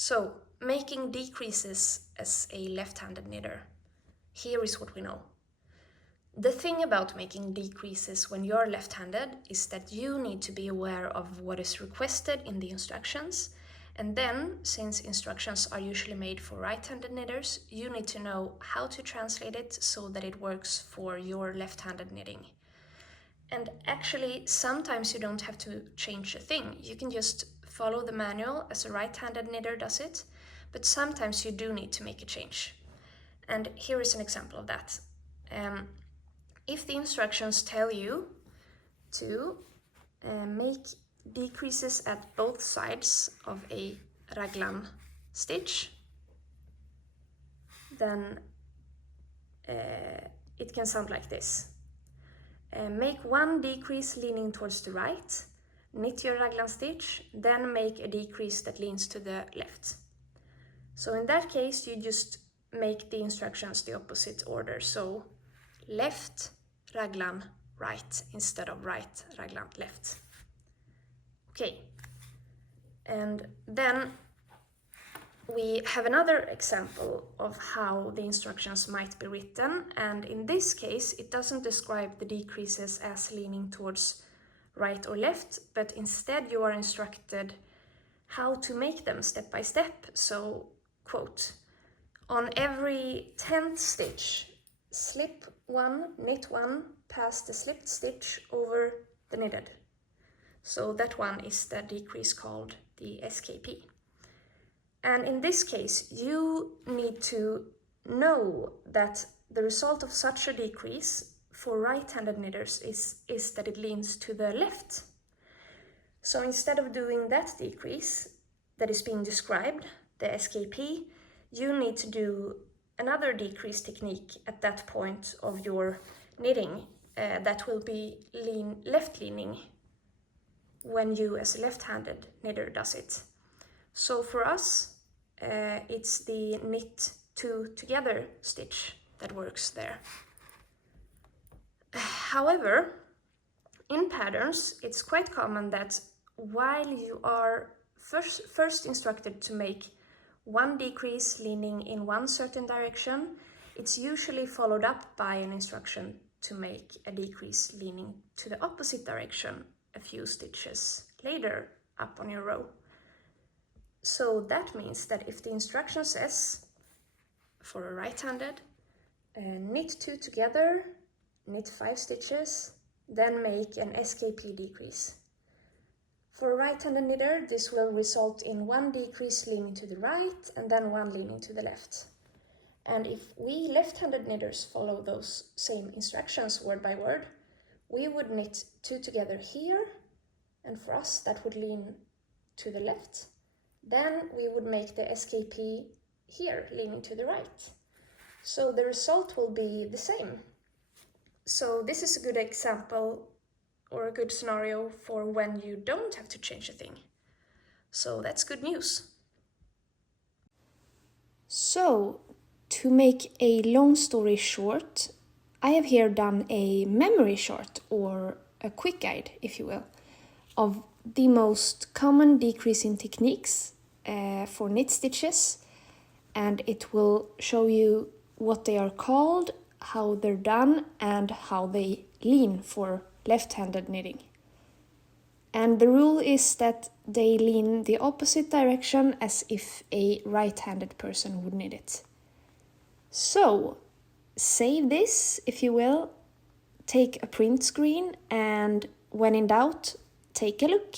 So, making decreases as a left-handed knitter. Here is what we know. The thing about making decreases when you're left-handed is that you need to be aware of what is requested in the instructions, and then, since instructions are usually made for right-handed knitters, you need to know how to translate it so that it works for your left-handed knitting. And actually, sometimes you don't have to change a thing. You can just follow the manual as a right-handed knitter does it, but sometimes you do need to make a change. And here is an example of that. If the instructions tell you to make decreases at both sides of a raglan stitch, then it can sound like this. Make one decrease leaning towards the right, knit your raglan stitch, then make a decrease that leans to the left. So in that case, you just make the instructions the opposite order. So left raglan right instead of right raglan left. Okay, and then we have another example of how the instructions might be written, and in this case it doesn't describe the decreases as leaning towards right or left, but instead you are instructed how to make them step by step. So, quote, on every 10th stitch, slip one, knit one, pass the slipped stitch over the knitted. So that one is the decrease called the SKP. And in this case, you need to know that the result of such a decrease for right-handed knitters is that it leans to the left. So instead of doing that decrease that is being described, the SKP, you need to do another decrease technique at that point of your knitting that will be left-leaning when you as a left-handed knitter does it. So for us, it's the knit two together stitch that works there. However, in patterns, it's quite common that while you are first instructed to make one decrease leaning in one certain direction, it's usually followed up by an instruction to make a decrease leaning to the opposite direction a few stitches later up on your row. So that means that if the instruction says, for a right-handed, knit two together, knit 5 stitches, then make an SKP decrease. For a right-handed knitter, this will result in one decrease leaning to the right and then one leaning to the left. And if we left-handed knitters follow those same instructions word by word, we would knit two together here, and for us that would lean to the left. Then we would make the SKP here, leaning to the right. So the result will be the same. So this is a good example or a good scenario for when you don't have to change a thing. So that's good news. So, to make a long story short, I have here done a memory chart, or a quick guide, if you will, of the most common decreasing techniques for knit stitches, and it will show you what they are called, how they're done, and how they lean for left-handed knitting. And the rule is that they lean the opposite direction as if a right-handed person would knit it. So, save this, if you will, take a print screen, and when in doubt, take a look.